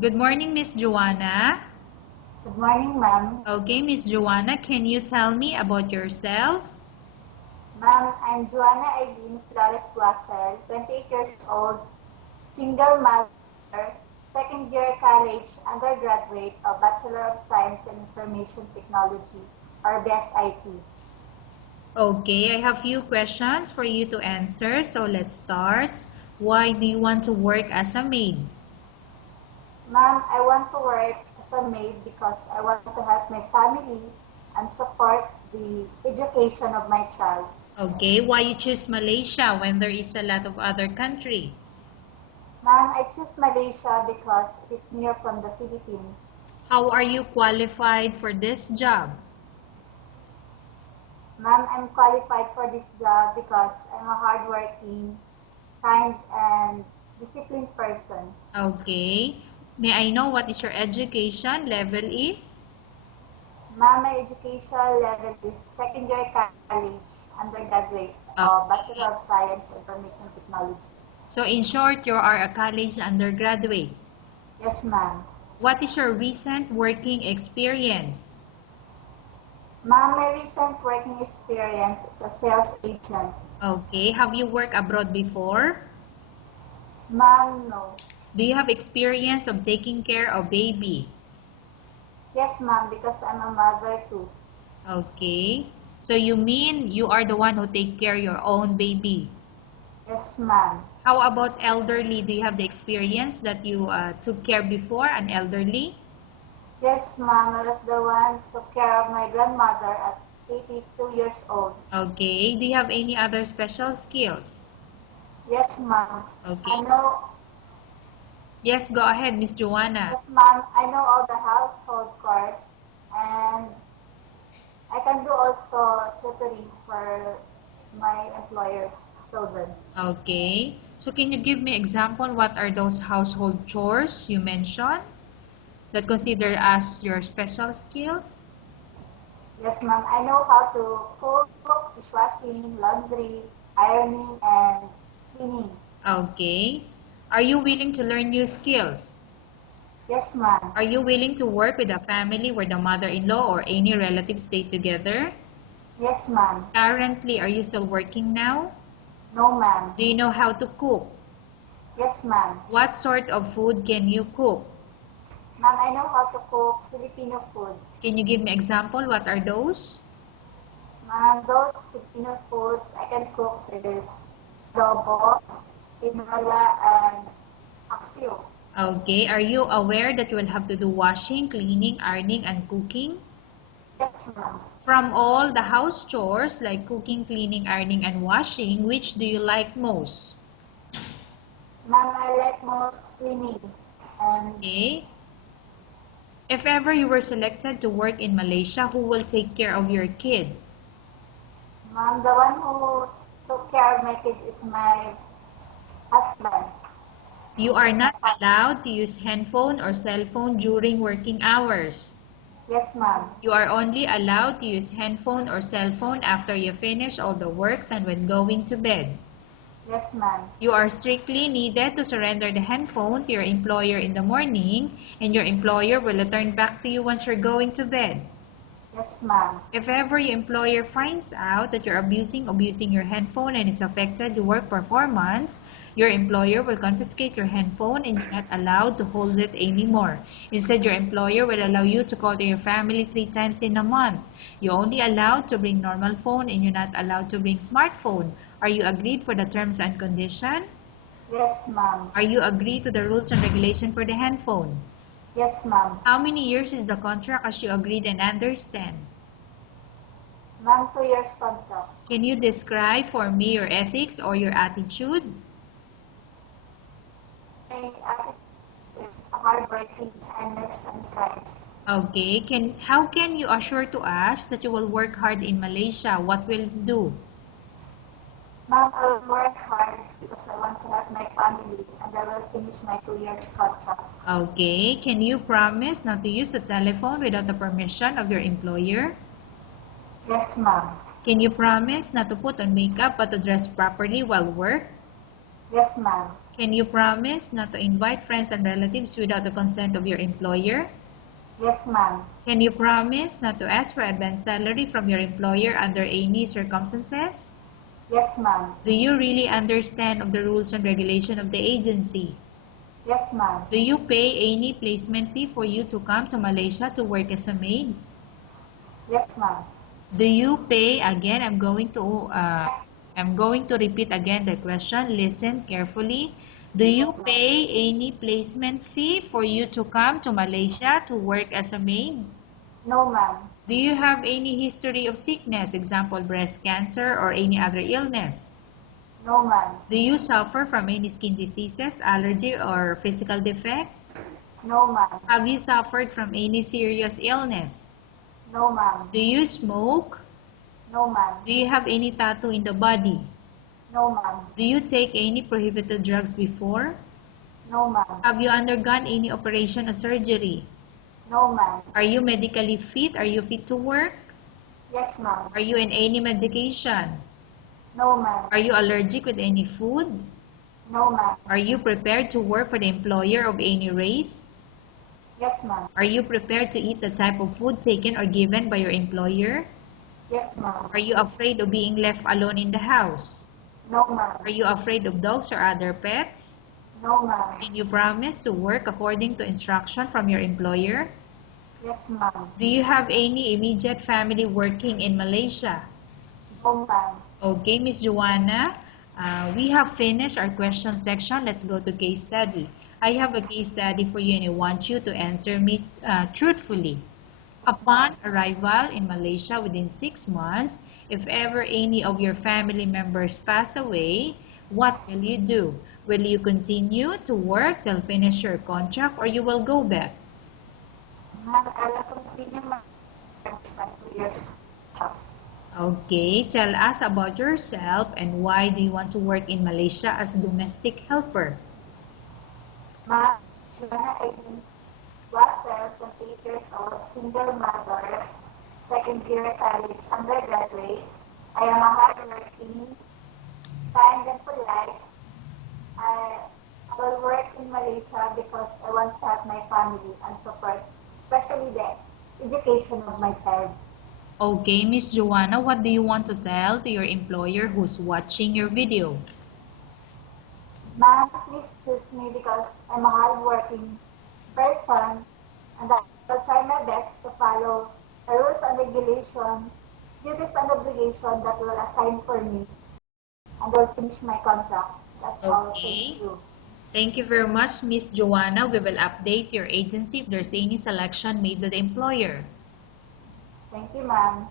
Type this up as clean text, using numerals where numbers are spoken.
Good morning, Miss Joanna. Good morning, ma'am. Okay, Miss Joanna, can you tell me about yourself? Ma'am, I'm Joanna Eileen Flores Wassel, 28 years old, single mother, second year college undergraduate of Bachelor of Science in Information Technology, or BEST IT. Okay, I have few questions for you to answer, so let's start. Why do you want to work as a maid? Ma'am, I want to work as a maid because I want to help my family and support the education of my child. Okay, why you choose Malaysia when there is a lot of other country? Ma'am, I choose Malaysia because it is near from the Philippines. How are you qualified for this job? Ma'am, I'm qualified for this job because I'm a hardworking, kind, and disciplined person. Okay, may I know what is your education level is? Ma'am, my education level is second year college, undergraduate of Okay, Bachelor of Science in Information Technology. so in short, you are a college undergraduate. Yes, ma'am. What is your recent working experience? Ma'am, my recent working experience is a sales agent. Okay, have you worked abroad before? Ma'am, no. Do you have experience of taking care of baby? Yes, ma'am, because I'm a mother too. Okay, so you mean you are the one who take care your own baby? Yes, ma'am. How about elderly? Do you have the experience that you took care before an elderly? Yes, ma'am, I was the one who took care of my grandmother at 82 years old. Okay, do you have any other special skills? Yes, ma'am. I Okay, know, yes, go ahead, Miss Joanna. yes, ma'am. I know all the household chores, and I can do also tutoring for my employer's children. Okay, so can you give me example what are those household chores you mentioned that consider as your special skills? Yes, ma'am. I know how to cook, dishwashing, laundry, ironing, and cleaning. Okay. Are you willing to learn new skills? Yes, ma'am. Are you willing to work with a family where the mother-in-law or any relatives stay together? Yes, ma'am. Currently, are you still working now? No, ma'am. Do you know how to cook? Yes, ma'am. What sort of food can you cook? Ma'am, I know how to cook Filipino food. Can you give me example? What are those? Ma'am, those Filipino foods I can cook is adobo, tinola, and paksiw. Okay. Are you aware that you will have to do washing, cleaning, ironing, and cooking? Yes, ma'am. From all the house chores like cooking, cleaning, ironing, and washing, which do you like most? Ma'am, I like most cleaning. And Okay. If ever you were selected to work in Malaysia, who will take care of your kid? ma'am, the one who took care of my kid is my husband. You are My not allowed to use handphone or cell phone during working hours. Yes, ma'am. You are only allowed to use handphone or cell phone after you finish all the works and when going to bed. Yes, ma'am. You are strictly needed to surrender the handphone to your employer in the morning, and your employer will return back to you once you're going to bed. Yes, ma'am. If ever your employer finds out that you're abusing your handphone and is affected your work performance, your employer will confiscate your handphone and you're not allowed to hold it anymore. Instead, your employer will allow you to call to your family 3 times in a month. You're only allowed to bring normal phone and you're not allowed to bring smartphone. Are you agreed for the terms and condition? Yes, ma'am. Are you agreed to the rules and regulation for the handphone? Yes, ma'am. How many years is the contract as you agreed and understand? Ma'am, 2 years contract. Can you describe for me your ethics or your attitude? My attitude is hardworking, honest, and kind. Okay, how can you assure to us that you will work hard in Malaysia? What will you do? Ma'am, I will work hard because I want to help my family and I will finish my 2 years contract. Okay, can you promise not to use the telephone without the permission of your employer? Yes, ma'am. Can you promise not to put on makeup but to dress properly while work? Yes, ma'am. Can you promise not to invite friends and relatives without the consent of your employer? Yes, ma'am. Can you promise not to ask for advance salary from your employer under any circumstances? Yes, ma'am. Do you really understand of the rules and regulation of the agency? Yes, ma'am. Do you pay any placement fee for you to come to Malaysia to work as a maid? Yes, ma'am. Do you pay, again, I'm going to repeat again the question. Listen carefully. Do you Yes, ma'am. pay any placement fee for you to come to Malaysia to work as a maid? No, ma'am. Do you have any history of sickness, example breast cancer or any other illness? No, ma'am. Do you suffer from any skin diseases, allergy or physical defect? No, ma'am. Have you suffered from any serious illness? No, ma'am. Do you smoke? No, ma'am. Do you have any tattoo in the body? No, ma'am. Do you take any prohibited drugs before? No, ma'am. Have you undergone any operation or surgery? No, ma'am. Are you medically fit? Are you fit to work? Yes, ma'am. Are you in any medication? No, ma'am. Are you allergic with any food? No, ma'am. Are you prepared to work for the employer of any race? Yes, ma'am. Are you prepared to eat the type of food taken or given by your employer? Yes, ma'am. Are you afraid of being left alone in the house? No, ma'am. Are you afraid of dogs or other pets? No, ma'am. Can you promise to work according to instruction from your employer? Yes, ma'am. Do you have any immediate family working in Malaysia? No, ma'am. Okay, Miss Joanna, we have finished our question section. Let's go to case study. I have a case study for you and I want you to answer me truthfully. Upon arrival in Malaysia within 6 months, if ever any of your family members pass away, what will you do? Will you continue to work till finish your contract or you will go back? Ma'am, I will continue my 2 years. Okay, tell us about yourself and why do you want to work in Malaysia as domestic helper? Ma'am, Joanna Aileen Wasser, 28 years old, single mother, second year college, undergraduate. I am a hardworking, kind and polite. I, I will work in Malaysia because I want to help my family and support, especially the education of my child. Okay, Miss Joanna, what do you want to tell to your employer who's watching your video? Ma'am, please choose me because I'm a hardworking person and I will try my best to follow the rules and regulations, duties and obligations that will assign for me and will finish my contract. That's all. Thank Okay. you. Thank you very much, Miss Joanna. We will update your agency if there's any selection made by the employer. Thank you, ma'am.